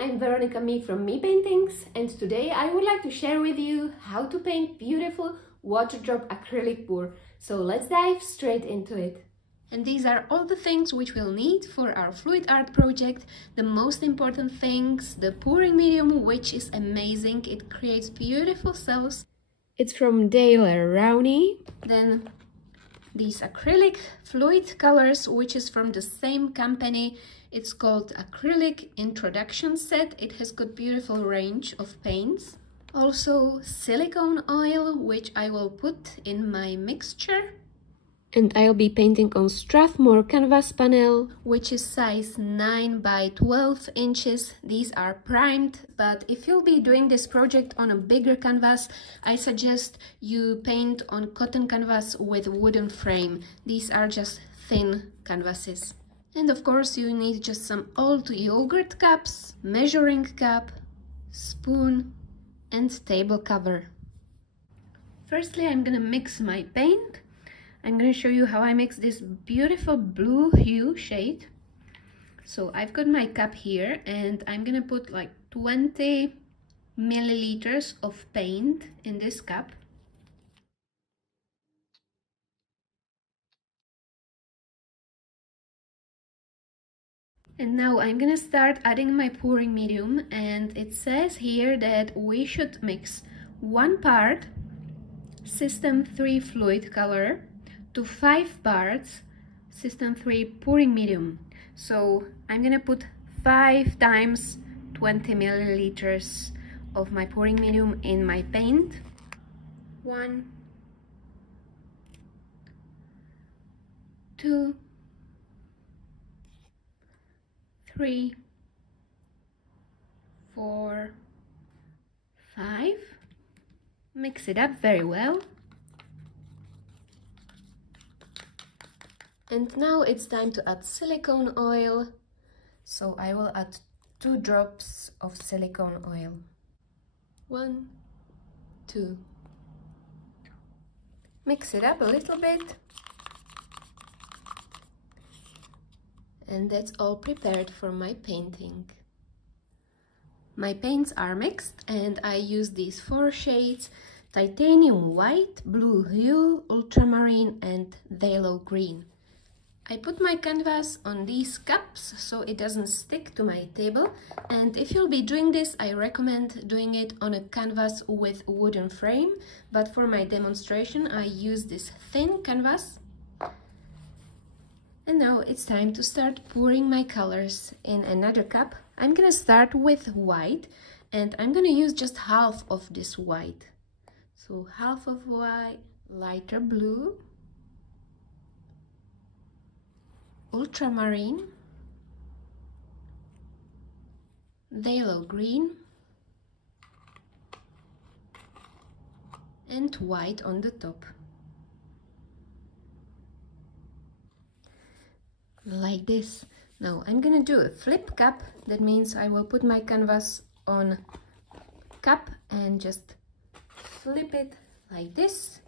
I'm Mii from Mii Paintings, and today I would like to share with you how to paint beautiful water drop acrylic pour. So let's dive straight into it. And these are all the things which we'll need for our fluid art project. The most important things: the pouring medium, which is amazing, it creates beautiful cells. It's from Daler-Rowney. Then these acrylic fluid colors, which is from the same company. It's called Acrylic Introduction Set. It has got beautiful range of paints. Also silicone oil, which I will put in my mixture. And I'll be painting on Strathmore canvas panel, which is size 9 by 12 inches. These are primed, but if you'll be doing this project on a bigger canvas, I suggest you paint on cotton canvas with wooden frame. These are just thin canvases. And of course you need just some old yogurt cups, measuring cup, spoon and table cover. Firstly, I'm gonna mix my paint. I'm gonna show you how I mix this beautiful blue hue shade. So I've got my cup here and I'm gonna put like 20 milliliters of paint in this cup. And now I'm gonna start adding my pouring medium, and it says here that we should mix 1 part System 3 fluid color to 5 parts System 3 pouring medium. So I'm gonna put 5 times 20 milliliters of my pouring medium in my paint. 1, 2, 3, 4, 5. Mix it up very well. And now it's time to add silicone oil. So I will add 2 drops of silicone oil. 1, 2. Mix it up a little bit. And that's all prepared for my painting. My paints are mixed and I use these 4 shades: titanium white, blue hue, ultramarine and phthalo green. I put my canvas on these cups so it doesn't stick to my table, and if you'll be doing this, I recommend doing it on a canvas with wooden frame, but for my demonstration I use this thin canvas. And now it's time to start pouring my colors in another cup. I'm gonna start with white, and I'm gonna use just half of this white. So half of white, lighter blue, ultramarine, phthalo green, and white on the top. Like this. Now I'm gonna do a flip cup. That means I will put my canvas on cup and just flip it like this.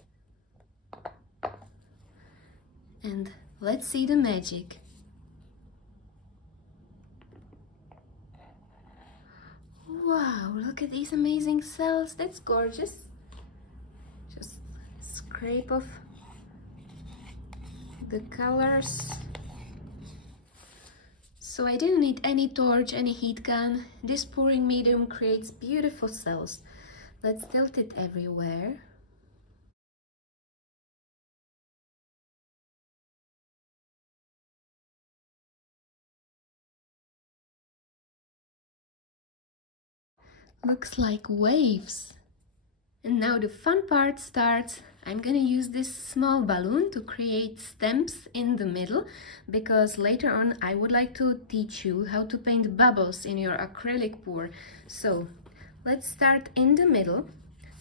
And let's see the magic. Wow, look at these amazing cells. That's gorgeous. Just scrape off the colors. So I didn't need any torch, any heat gun. This pouring medium creates beautiful cells. Let's tilt it everywhere. Looks like waves. And now the fun part starts. I'm gonna use this small balloon to create stems in the middle, because later on I would like to teach you how to paint bubbles in your acrylic pour. So let's start in the middle.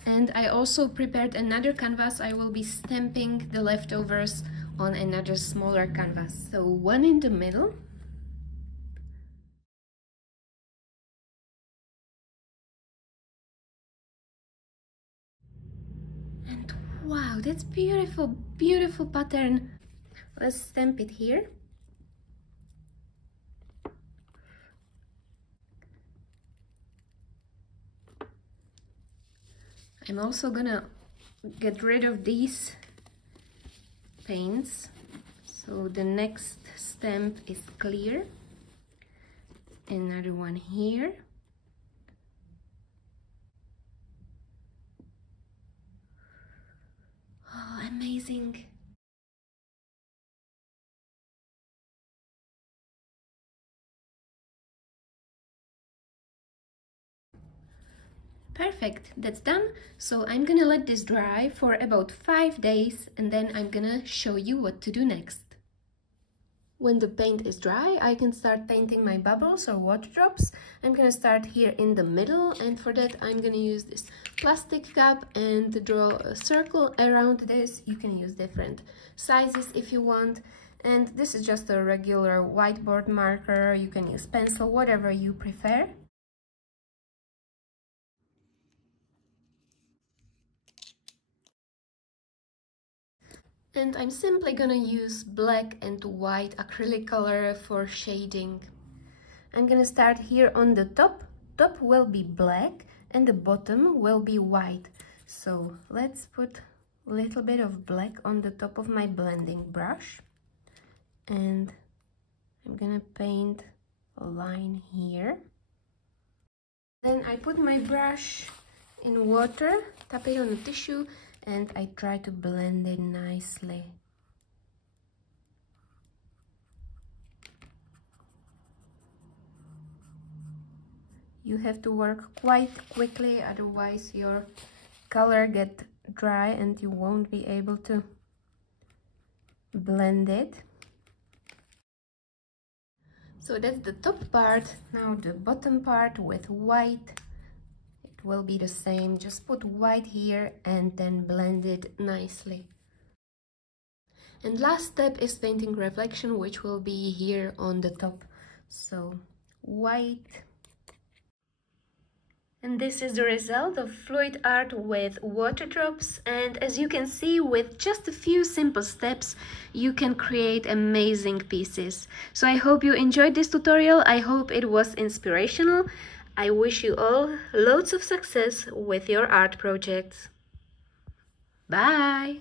And I also prepared another canvas. I will be stamping the leftovers on another smaller canvas. So 1 in the middle. Wow, that's beautiful, beautiful pattern. Let's stamp it here. I'm also gonna get rid of these paints. So the next stamp is clear. Another one here. Oh, amazing. Perfect, that's done. So I'm gonna let this dry for about 5 days and then I'm gonna show you what to do next. When the paint is dry, I can start painting my bubbles or water drops. I'm gonna start here in the middle, and for that I'm gonna use this plastic cup and draw a circle around this. You can use different sizes if you want. And this is just a regular whiteboard marker. You can use pencil, whatever you prefer. And I'm simply gonna use black and white acrylic color for shading. I'm gonna start here on the top. Top will be black and the bottom will be white. So let's put a little bit of black on the top of my blending brush. And I'm gonna paint a line here. Then I put my brush in water, tap it on a tissue, and I try to blend it nicely. You have to work quite quickly, otherwise your color gets dry and you won't be able to blend it. So that's the top part. Now the bottom part with white. It will be the same, just put white here and then blend it nicely. And last step is painting reflection, which will be here on the top. So white. And this is the result of fluid art with water drops. And as you can see, with just a few simple steps, you can create amazing pieces. So I hope you enjoyed this tutorial. I hope it was inspirational. I wish you all loads of success with your art projects. Bye!